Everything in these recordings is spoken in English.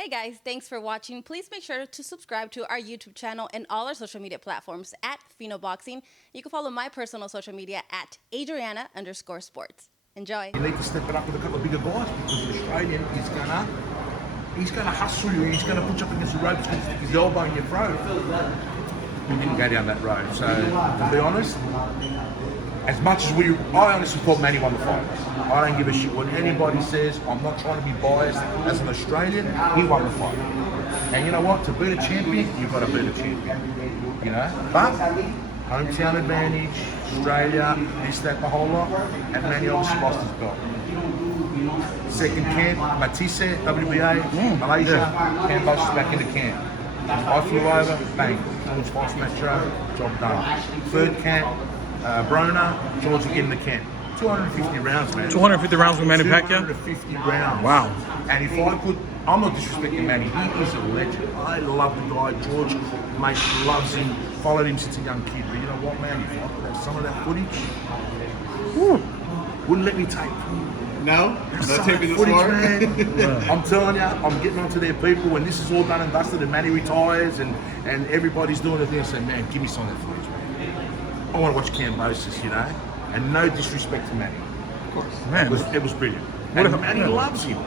Hey guys, thanks for watching. Please make sure to subscribe to our YouTube channel and all our social media platforms at Phenoboxing. You can follow my personal social media at Adriana_sports. Enjoy. You need to step it up with a couple of bigger guys because the Australian is gonna hustle you. He's gonna put you up against the ropes, he's gonna stick his elbow in your throat. We didn't go down that road. So to be honest, as much as I honestly thought Manny won the fight. I don't give a shit what anybody says. I'm not trying to be biased. As an Australian, he won the fight. And you know what? To beat a champion, you've got to beat a champion. You know? But hometown advantage, Australia, this, that, the whole lot. And Manny obviously lost his belt. Second camp, Matisse, WBA, Malaysia, Kambosos back into camp. I flew over, bang, George Fox Metro, job done. Third camp, Brona, George again in the camp. 250 rounds, man. 250 rounds with Manny Pacquiao? 250 rounds. Wow. And if I could, I'm not disrespecting Manny, he is a legend. I love the guy. George, mate, loves him, followed him since a young kid. But you know what, man, if I could have some of that footage, wouldn't let me take. No? Not taking the footage, man. I'm telling you, I'm getting onto their people when this is all done and dusted and Manny retires and everybody's doing the thing. I say, man, give me some of that footage, man. I want to watch Kambosos, you know? And no disrespect to Manny. Of course. Man. It was brilliant. And Manny loves him.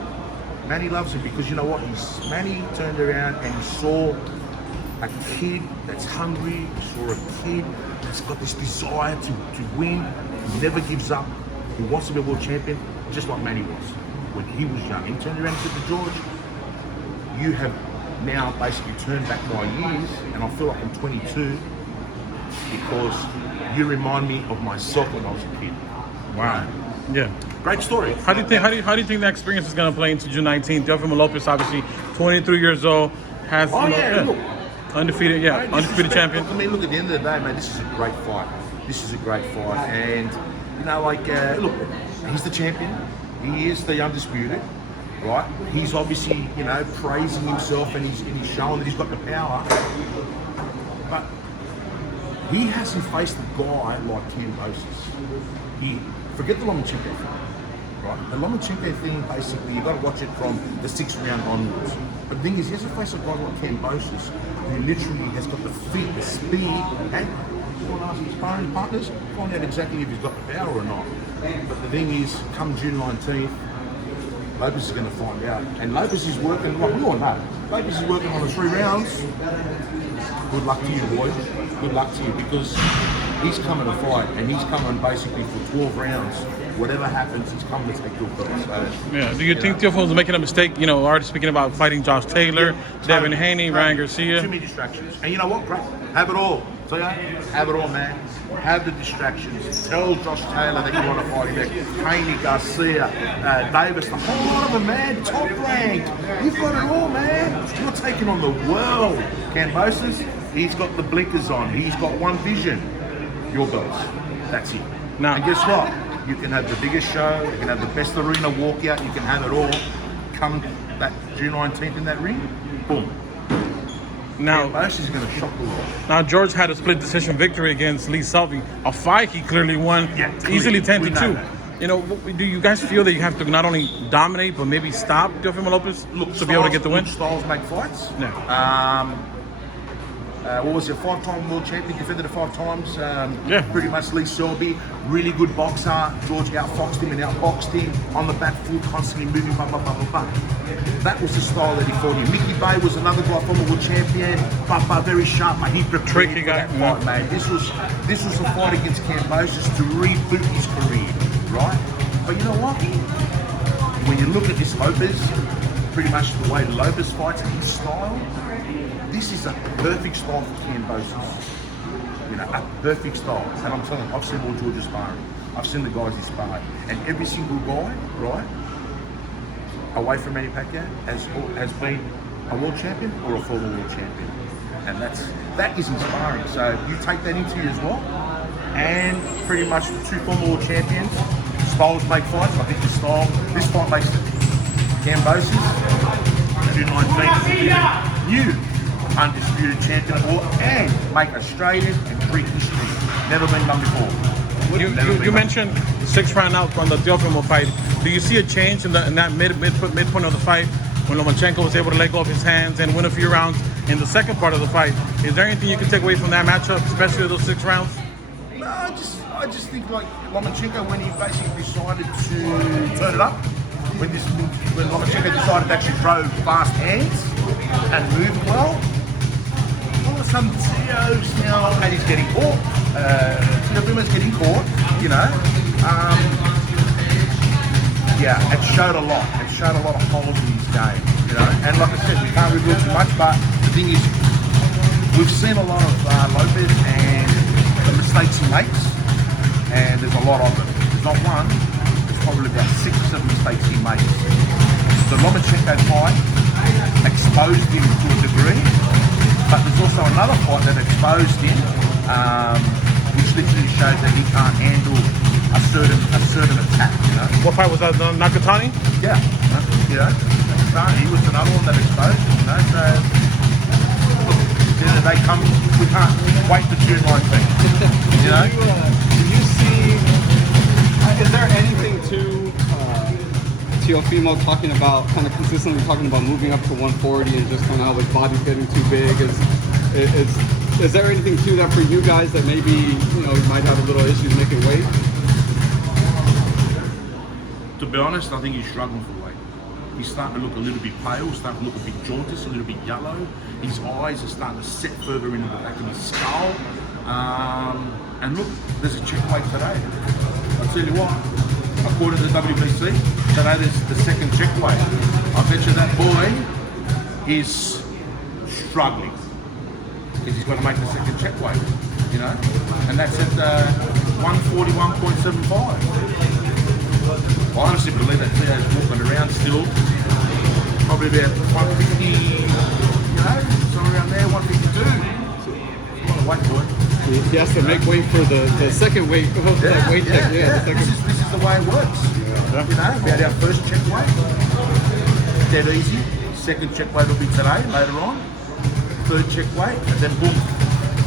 Manny loves him because you know what? Manny turned around and he saw a kid that's hungry. He saw a kid that's got this desire to win. He never gives up. He wants to be a world champion, just like Manny was when he was young. He turned around and said to George, you have now basically turned back my years and I feel like I'm 22 because you remind me of myself when I was a kid. Wow. Yeah. Great story. How do you think that experience is going to play into June 19th? Teofimo Lopez, obviously 23 years old, has Look, undefeated, undefeated champion. I mean, look, at the end of the day, man, this is a great fight. This is a great fight, and you know, like, look, he's the champion. He is the undisputed, right? He's obviously, you know, praising himself, and he's showing that he's got the power. But he hasn't faced a guy like Kambosos. Forget the Lomachenko thing, right? The Lomachenko thing, basically, you've got to watch it from the 6th round onwards. But the thing is, he hasn't faced a guy like Kambosos, who literally has got the feet, the speed, and you want to ask his sparring partners, find out exactly if he's got the power or not. But the thing is, come June 19th, Lopez is going to find out. And Lopez is working, like we all know, Lopez is working on the 3 rounds. Good luck to you, boys. Good luck to you, because he's coming to fight, and he's coming basically for 12 rounds. Whatever happens, he's coming to take your belt. So, yeah. Do you think Teofimo's making a mistake? You know, already speaking about fighting Josh Taylor, Devin Haney, Ryan Garcia. Too many distractions. And you know what? Great. Have it all. So yeah, have it all, man. Have the distractions. Tell Josh Taylor that you want to fight him. Haney, Garcia, Davis, the whole lot of them, man. Top ranked. You've got it all, man. You're taking on the world. Kambosos, he's got the blinkers on. He's got one vision. Your belts. That's it. Now, and guess what? You can have the biggest show. You can have the best arena walkout. You can have it all. Come that June 19th in that ring. Boom. Now, Kambosos is going to shock the world. Now, George had a split decision victory against Lee Selby. A fight he clearly won, easily 10-2. You know, do you guys feel that you have to not only dominate, but maybe stop Teofimo Lopez to be able to get the win? Styles make fights. Yeah. What was it? 5-time world champion, defended it 5 times. Pretty much Lee Selby, really good boxer. George outfoxed him and outboxed him on the back foot, constantly moving, blah, blah, blah, blah, blah. That was the style that he fought in. Mickey Bay was another guy, former world champion, but very sharp, mate. He prepared tricky for guy, that fight, mate. This was a fight against Kambosos to reboot his career, right? But you know what? When you look at this Lopez, pretty much the way Lopez fights and his style, this is a perfect style for Kambosos. You know, a perfect style. And I'm telling you, I've seen all Georgia sparring. I've seen the guys he sparred. And every single guy, right, away from Manny Pacquiao has been a world champion or a former world champion. And that is inspiring. So you take that into you as well. And pretty much 2 former world champions. Styles make fights. I think this fight makes Kambosos, June 19th, new undisputed champion of the world, and make Australian and Greek history. Never been done before. You mentioned 6th round out on the Teofimo fight. Do you see a change in that midpoint of the fight when Lomachenko was able to let go of his hands and win a few rounds in the second part of the fight. Is there anything you can take away from that matchup, especially those 6 rounds? No, I just think like Lomachenko, when he basically decided to turn it up, when Lomachenko decided to actually throw fast hands and move well, all of a sudden Teo's now, and he's getting caught. Teofimo's getting caught, you know. Yeah, it showed a lot. It showed a lot of holes in his game, you know. And like I said, we can't reveal too much, but the thing is, we've seen a lot of Lopez and the mistakes he makes, and there's a lot of them. There's not one, there's probably about 6 or 7 mistakes he makes. The Lomachenko fight exposed him to a degree, but there's also another fight that exposed him, which literally shows that he can't handle a certain attack, you know. What fight was that? Nakatani? Yeah, you know, he was another one that exposed him, you know. So, look, you know, they come. We can't wait for June 19th. You know. Do you see? Is there anything to Teofimo talking about, kind of consistently talking about moving up to 140 and just kind of how his body's getting too big? Is there anything to that for you guys that maybe you might have a little issues making weight? To be honest, I think he's struggling for weight. He's starting to look a little bit pale, starting to look a bit jaundiced, a little bit yellow. His eyes are starting to set further into the back of his skull. And look, there's a check weight today. I'll tell you what, according to the WBC, today there's the second check weight. I bet you that boy is struggling because he's got to make the second check weight, you know? And that's at 141.75. I honestly believe that Teo's walking around still, probably about 150, you know, somewhere around there, 152. He's got to wait for it. He has to make way for the second weight. Weight check. Yeah. The second. This is the way it works. Yeah. You know, we had our first check weight, dead easy. Second check weight will be today, later on. Third check weight, and then boom,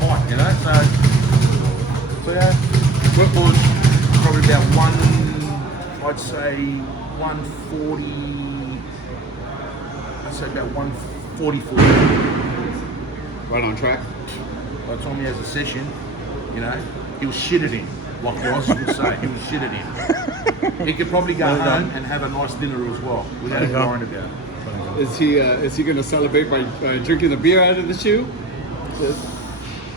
fight, you know. So yeah, football's probably about I'd say 140, I'd say about 144. Right on track. By the time he has a session, you know, he'll shit at him, like the Aussies would say, he'll shit at him. He could probably go home and have a nice dinner as well, without even worrying about it. Is he going to celebrate by drinking the beer out of the shoe?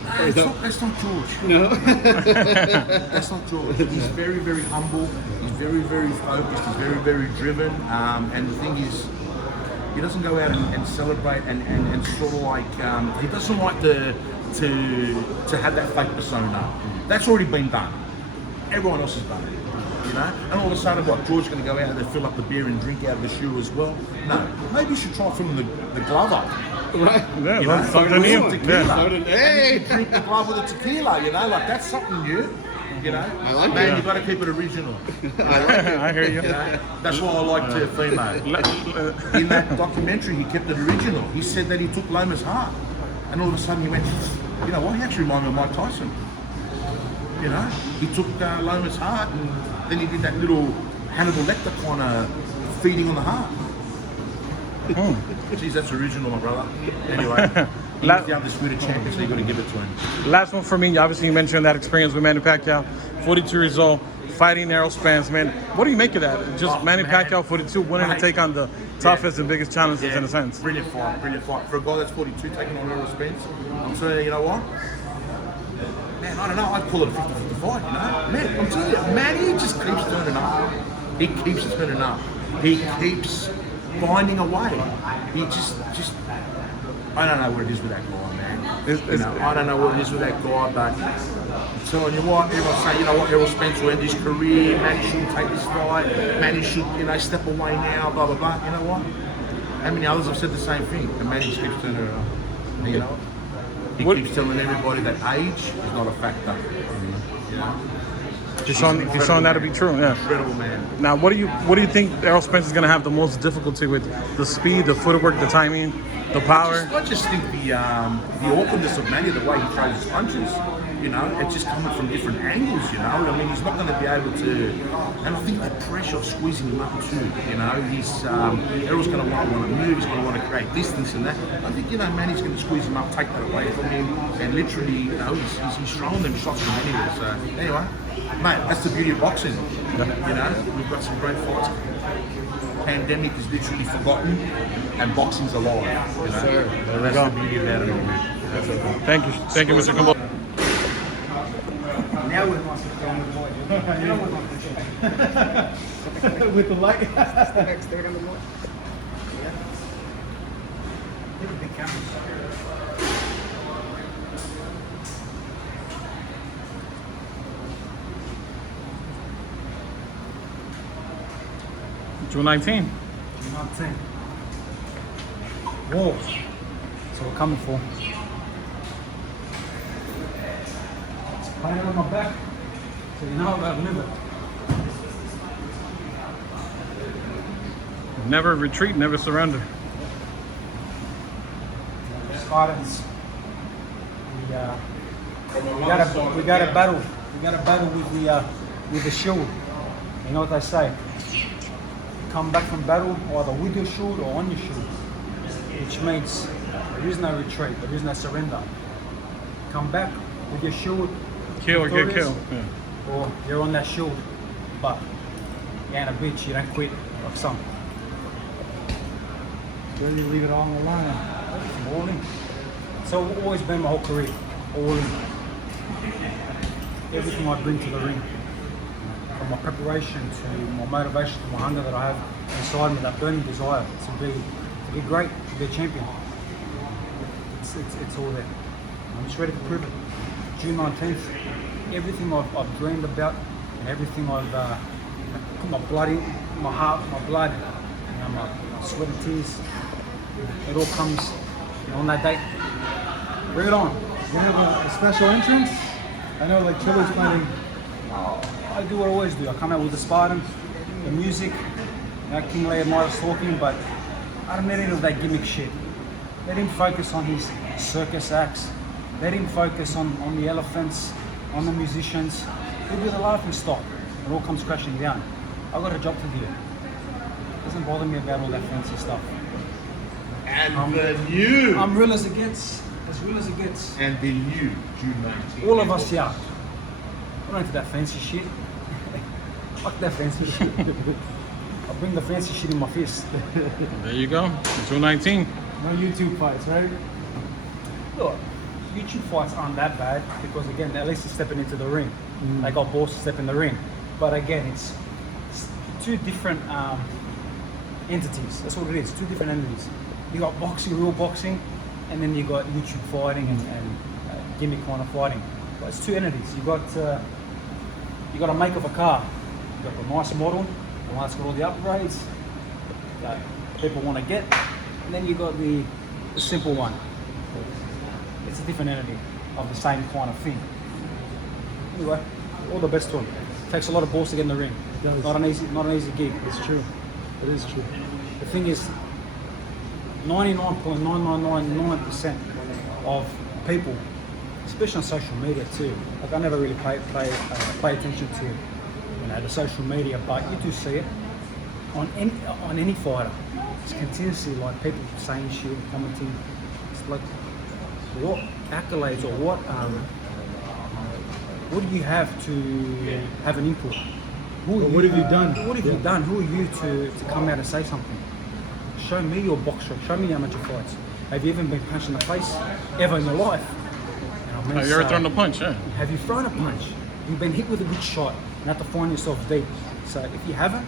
That's not George. No. That's not George. He's very, very humble. He's very, very focused. He's very, very driven. And the thing is, he doesn't go out and celebrate and sort of like, he doesn't like to have that fake persona. That's already been done. Everyone else has done it. You know? And all of a sudden, what, George's going to go out and fill up the beer and drink out of the shoe as well? No. Maybe you should try filling the glove up. Right. Yeah, You know, something new. tequila. Hey! Drink the glove with a tequila, you know, like that's something new. You know, I like man, it. you got to keep it original. I hear you. You know? That's why I like Teofimo. In that documentary, he kept it original. He said that he took Loma's heart, and all of a sudden he went, you know what? He actually reminded me of Mike Tyson. You know, he took Loma's heart, and then he did that little Hannibal Lecter kind of feeding on the heart. Geez, that's original, my brother. Anyway, he's the undisputed champion, so you got to give it to him. Last one for me. Obviously, you mentioned that experience with Manny Pacquiao, 42 years old, fighting narrow spans. Man, what do you make of that? Just Manny Pacquiao, 42, winning to take on the toughest and biggest challenges in a sense. Brilliant fight. For a guy that's 42 taking on narrow spans, I'm telling you know what? Man, I don't know. I'd call it a 50-50 fight, you know? Man, I'm telling you, Manny just keeps turning up. He keeps turning up. He keeps finding a way. He just I don't know what it is with that guy, man. I don't know what it is with that guy, but I'm telling you what, everyone's saying, you know what, Errol Spence will end his career, Manny shouldn't take this fight, Manny should, step away now, blah, blah, blah. You know what? How many others have said the same thing? And Manny just keeps turning it up. And you know what? He keeps telling everybody that age is not a factor. You know? He's shown that to be true. Yeah. Incredible man. Now, what do you think Errol Spence is going to have the most difficulty with? The speed, the footwork, the timing, the power. I just think the awkwardness of Manny, the way he throws his punches. You know, it's just coming from different angles, you know. I mean, he's not going to be able to, and I think that pressure of squeezing him up too, you know, he's, everyone's going to want to move, he's going to want to create distance and that. I think, you know, Manny's going to squeeze him up, take that away from him, and literally, you know, he's throwing them shots from anywhere. So, anyway, mate, that's the beauty of boxing. You know, we've got some great fights. Pandemic is literally forgotten, and boxing's alive. You know? Sir, there we that's go. the beauty about it all. Thank you, Mr. Kambosos. Now with my with the light. That's the next third on the board. Yeah. Look at the cameras. June 19. June 19. Whoa. So we're coming for. It's playing on my back. So you know about liver. Never retreat, never surrender. Spartans. We got a battle. We got a battle with the shield. You know what they say? Come back from battle either with your shield or on your shield, which means there is no retreat, there is no surrender. Come back with your shield, Kill or get victorious, killed. Yeah. or you're on that shield, but you ain't a bitch, you don't quit like some. Really leave it all on the line. All in. So I've always been my whole career, all in. Everything I bring to the ring. From my preparation to my motivation to my hunger that I have inside me, that burning desire to be great, to be a champion. It's all there. I'm just ready to prove it. June 19th, everything I've dreamed about and everything I've put my blood in, my heart, my blood, you know, my sweat and tears, it all comes on that date. Bring it on. You have a special entrance? I know like Trilla's planning. I do what I always do. I come out with the Sparred, the music, King Lear might was talking, but I don't need any of that gimmick shit. Let him focus on his circus acts. Let him focus on the elephants, on the musicians. He'll be the laughing stock. It all comes crashing down. I've got a job to do. It doesn't bother me about all that fancy stuff. And the new. I'm real as it gets. As real as it gets. And the new June 19th. All of us here. I'm not into that fancy shit. Fuck that fancy shit. I'll bring the fancy shit in my fist. There you go. June 19. No YouTube fights, right? Look, YouTube fights aren't that bad because again, at least you're stepping into the ring. They got balls to step in the ring. But again, it's two different entities. That's what it is. Two different entities. You got boxing, real boxing, and then you got YouTube fighting and gimmick kind of fighting. But it's two entities. You got a make of a car. You got the nice model, the one that's got all the upgrades that people want to get, and then you got the simple one. It's a different entity of the same kind of thing. Anyway, all the best to him. Takes a lot of balls to get in the ring. It does. Not an easy gig. It's true. It is true. The thing is, 99.9999% of people, especially on social media too. Like I never really pay attention to the social media, but you do see it on any fighter. It's continuously like people saying shit, commenting. It's like what accolades or what do you have to have an input? What have you done? What have you done? Who are you to come out and say something? Show me your box shot. Show me how much you fights. Have you even been punched in the face ever in your life? Have you ever thrown a punch? Yeah. Have you thrown a punch? You've been hit with a good shot and have to find yourself deep. So if you haven't,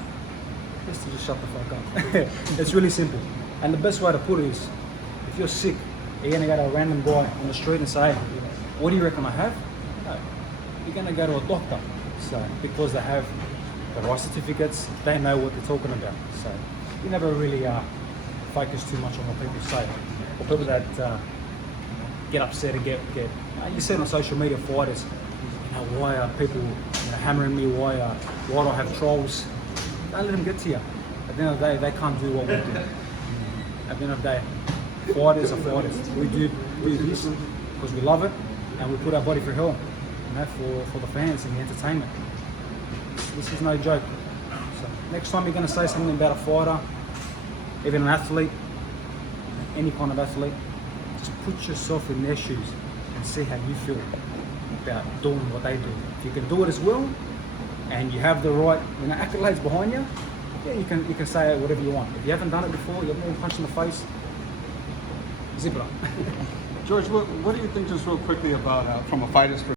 just shut the fuck up. It's really simple. And the best way to put it is, if you're sick, you're gonna go to a random guy on the street and say, "What do you reckon I have?" No, you're gonna go to a doctor. So because they have the right certificates, they know what they're talking about. So you never really focus too much on what people say, or people that get upset and get. You see it on social media, fighters. Why are people hammering me? Why do I have trolls? Don't let them get to you. At the end of the day, they can't do what we do. At the end of the day, fighters are fighters. We do this because we love it and we put our body for hell. you know, for the fans and the entertainment. This is no joke. So next time you're going to say something about a fighter, even an athlete, any kind of athlete, just put yourself in their shoes and see how you feel about doing what they do. If you can do it as well, and you have the right, you know, accolades behind you, yeah, you can say whatever you want. If you haven't done it before, you haven't been punched in the face, zip it up. George, what do you think, just real quickly, about from a fighter's perspective?